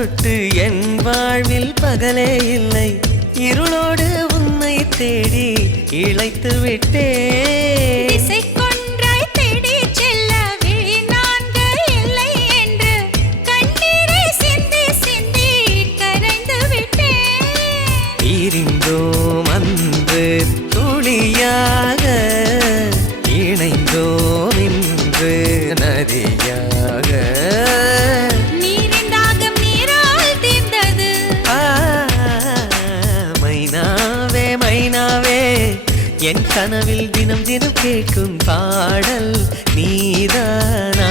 தொட்டு என் வாழ்வில் பகலே இல்லை இருளோடு உன்னை தேடி இழைத்து விட்டேன் திசைக்கொன்றாய் தேடி செல்ல விழி நான்கு இல்லை என்று கண்ணீரை சிந்தி சிந்தி கரைந்து விட்டேன் பிரிந்தோம் அன்று துளியாக இணைந்தோம் இன்று நதியாக நீரின் தாகம் நீரால் தீர்ந்தது மைனாவே மைனாவே என் கனவில் தினம் தினம் கேட்கும் பாடல் நீதானா